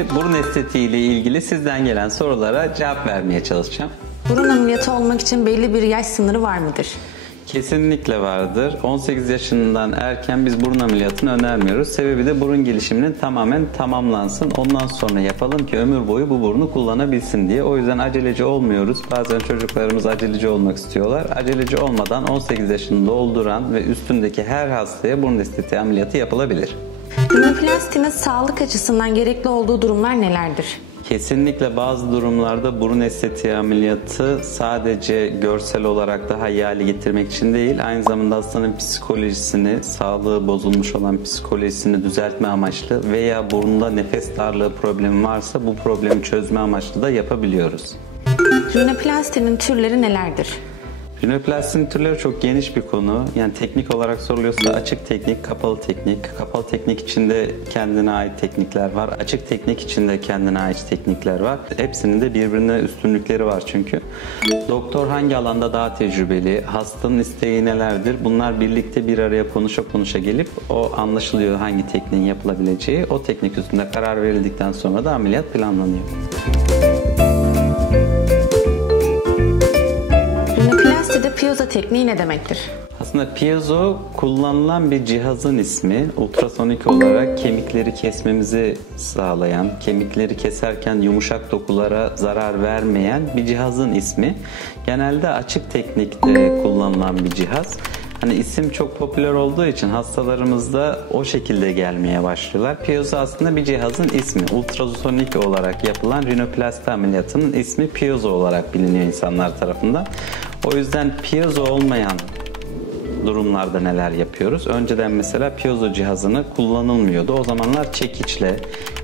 Şimdi burun estetiği ile ilgili sizden gelen sorulara cevap vermeye çalışacağım. Burun ameliyatı olmak için belli bir yaş sınırı var mıdır? Kesinlikle vardır. 18 yaşından erken biz burun ameliyatını önermiyoruz. Sebebi de burun gelişiminin tamamen tamamlansın. Ondan sonra yapalım ki ömür boyu bu burnu kullanabilsin diye. O yüzden aceleci olmuyoruz. Bazen çocuklarımız aceleci olmak istiyorlar. Aceleci olmadan 18 yaşını dolduran ve üstündeki her hastaya burun estetiği ameliyatı yapılabilir. Rinoplastinin sağlık açısından gerekli olduğu durumlar nelerdir? Kesinlikle bazı durumlarda burun estetiği ameliyatı sadece görsel olarak daha iyi hale getirmek için değil, aynı zamanda hastanın psikolojisini, sağlığı bozulmuş olan psikolojisini düzeltme amaçlı veya burnunda nefes darlığı problemi varsa bu problemi çözme amaçlı da yapabiliyoruz. Rinoplastinin türleri nelerdir? Rinoplastinin türleri çok geniş bir konu. Yani teknik olarak soruluyorsa açık teknik, kapalı teknik. Kapalı teknik içinde kendine ait teknikler var. Açık teknik içinde kendine ait teknikler var. Hepsinin de birbirine üstünlükleri var çünkü. Doktor hangi alanda daha tecrübeli, hastanın isteği nelerdir? Bunlar birlikte bir araya konuşa gelip o anlaşılıyor hangi tekniğin yapılabileceği. O teknik üstünde karar verildikten sonra da ameliyat planlanıyor. Rinoplastide piezo tekniği ne demektir? Aslında piezo kullanılan bir cihazın ismi. Ultrasonik olarak kemikleri kesmemizi sağlayan, kemikleri keserken yumuşak dokulara zarar vermeyen bir cihazın ismi. Genelde açık teknikte kullanılan bir cihaz. Hani isim çok popüler olduğu için hastalarımız da o şekilde gelmeye başlıyorlar. Piezo aslında bir cihazın ismi. Ultrasonik olarak yapılan rinoplasti ameliyatının ismi piezo olarak biliniyor insanlar tarafından. O yüzden piezo olmayan durumlarda neler yapıyoruz? Önceden mesela piezo cihazını kullanılmıyordu. O zamanlar çekiçle,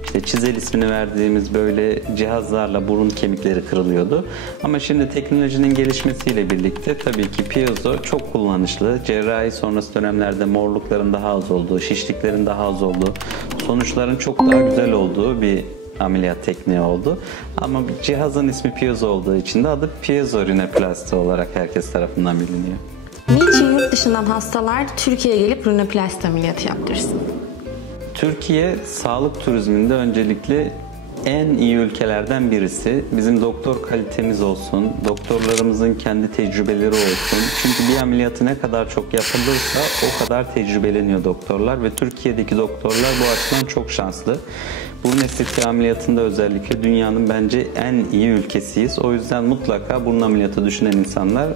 işte çizel ismini verdiğimiz böyle cihazlarla burun kemikleri kırılıyordu. Ama şimdi teknolojinin gelişmesiyle birlikte tabii ki piezo çok kullanışlı. Cerrahi sonrası dönemlerde morlukların daha az olduğu, şişliklerin daha az olduğu, sonuçların çok daha güzel olduğu bir ameliyat tekniği oldu. Ama cihazın ismi piezo olduğu için de adı piezo rinoplasti olarak herkes tarafından biliniyor. Niçin yurt dışından hastalar Türkiye'ye gelip rinoplasti ameliyatı yaptırsın? Türkiye sağlık turizminde öncelikle en iyi ülkelerden birisi. Bizim doktor kalitemiz olsun, doktorlarımızın kendi tecrübeleri olsun. Çünkü bir ameliyatı ne kadar çok yapılırsa o kadar tecrübeleniyor doktorlar ve Türkiye'deki doktorlar bu açıdan çok şanslı. Burun estetiği ameliyatında özellikle dünyanın bence en iyi ülkesiyiz. O yüzden mutlaka burun ameliyatı düşünen insanlar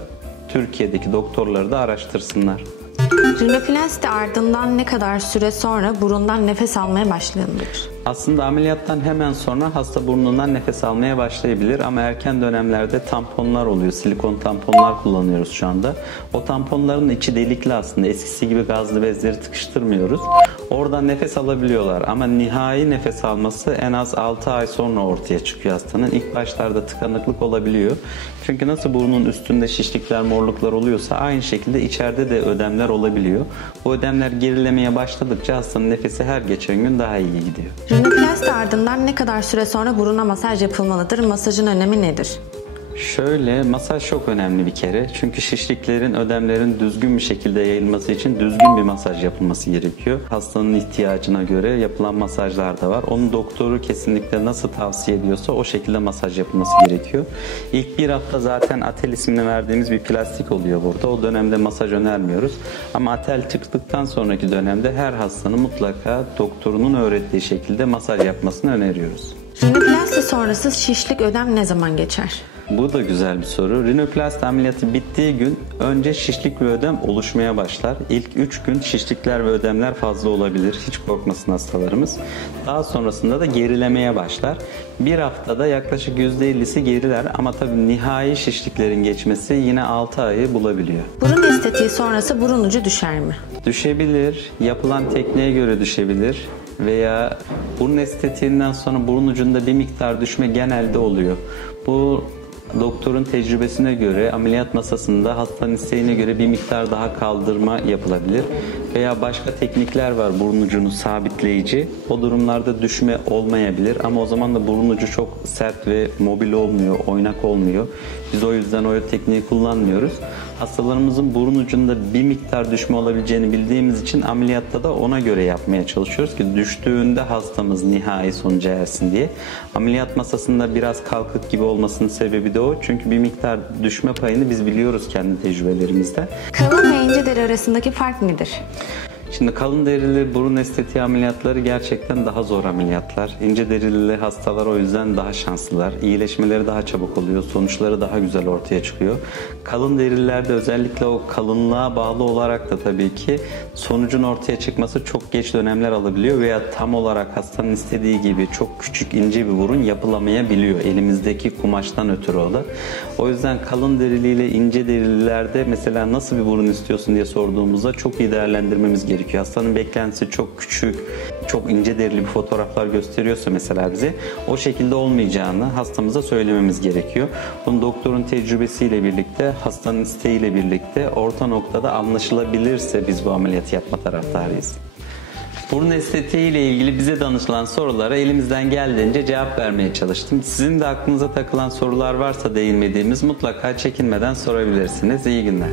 Türkiye'deki doktorları da araştırsınlar. Rinoplasti ardından ne kadar süre sonra burundan nefes almaya başlanılır? Aslında ameliyattan hemen sonra hasta burnundan nefes almaya başlayabilir ama erken dönemlerde tamponlar oluyor. Silikon tamponlar kullanıyoruz şu anda. O tamponların içi delikli aslında. Eskisi gibi gazlı bezleri tıkıştırmıyoruz. Oradan nefes alabiliyorlar ama nihai nefes alması en az 6 ay sonra ortaya çıkıyor hastanın. İlk başlarda tıkanıklık olabiliyor. Çünkü nasıl burnun üstünde şişlikler, morluklar oluyorsa aynı şekilde içeride de ödemler olabiliyor. Bu ödemler gerilemeye başladıkça hastanın nefesi her geçen gün daha iyi gidiyor. Rinoplasti ardından ne kadar süre sonra buruna masaj yapılmalıdır? Masajın önemi nedir? Şöyle, masaj çok önemli bir kere. Çünkü şişliklerin, ödemlerin düzgün bir şekilde yayılması için düzgün bir masaj yapılması gerekiyor. Hastanın ihtiyacına göre yapılan masajlar da var. Onun doktoru kesinlikle nasıl tavsiye ediyorsa o şekilde masaj yapılması gerekiyor. İlk bir hafta zaten atel ismini verdiğimiz bir plastik oluyor burada. O dönemde masaj önermiyoruz. Ama atel çıktıktan sonraki dönemde her hastanın mutlaka doktorunun öğrettiği şekilde masaj yapmasını öneriyoruz. Rinoplasti sonrası şişlik ödem ne zaman geçer? Bu da güzel bir soru. Rinoplasti ameliyatı bittiği gün önce şişlik ve ödem oluşmaya başlar. İlk 3 gün şişlikler ve ödemler fazla olabilir. Hiç korkmasın hastalarımız. Daha sonrasında da gerilemeye başlar. Bir haftada yaklaşık %50'si geriler ama tabii nihai şişliklerin geçmesi yine 6 ayı bulabiliyor. Burun estetiği sonrası burun ucu düşer mi? Düşebilir. Yapılan tekniğe göre düşebilir. Veya burun estetiğinden sonra burun ucunda bir miktar düşme genelde oluyor. Bu doktorun tecrübesine göre ameliyat masasında hastanın isteğine göre bir miktar daha kaldırma yapılabilir. Veya başka teknikler var burun ucunu sabitleyici. O durumlarda düşme olmayabilir ama o zaman da burun ucu çok sert ve mobil olmuyor, oynak olmuyor. Biz o yüzden o tekniği kullanmıyoruz. Hastalarımızın burun ucunda bir miktar düşme olabileceğini bildiğimiz için ameliyatta da ona göre yapmaya çalışıyoruz ki düştüğünde hastamız nihai sonuca ersin diye. Ameliyat masasında biraz kalkık gibi olmasının sebebi de o. Çünkü bir miktar düşme payını biz biliyoruz kendi tecrübelerimizde. Kalın ve ince deri arasındaki fark nedir? Şimdi kalın derili burun estetiği ameliyatları gerçekten daha zor ameliyatlar. İnce derili hastalar o yüzden daha şanslılar. İyileşmeleri daha çabuk oluyor, sonuçları daha güzel ortaya çıkıyor. Kalın derililerde özellikle o kalınlığa bağlı olarak da tabii ki sonucun ortaya çıkması çok geç dönemler alabiliyor veya tam olarak hastanın istediği gibi çok küçük ince bir burun yapılamayabiliyor. Elimizdeki kumaştan ötürü o da. O yüzden kalın deriliyle ince derililerde mesela nasıl bir burun istiyorsun diye sorduğumuzda çok iyi değerlendirmemiz gerekiyor. Hastanın beklentisi çok küçük, çok ince derili bir fotoğraflar gösteriyorsa mesela bize o şekilde olmayacağını hastamıza söylememiz gerekiyor. Bunu doktorun tecrübesiyle birlikte, hastanın isteğiyle birlikte orta noktada anlaşılabilirse biz bu ameliyatı yapma taraftarıyız. Burun estetiği ile ilgili bize danışılan sorulara elimizden geldiğince cevap vermeye çalıştım. Sizin de aklınıza takılan sorular varsa değinmediğimiz mutlaka çekinmeden sorabilirsiniz. İyi günler.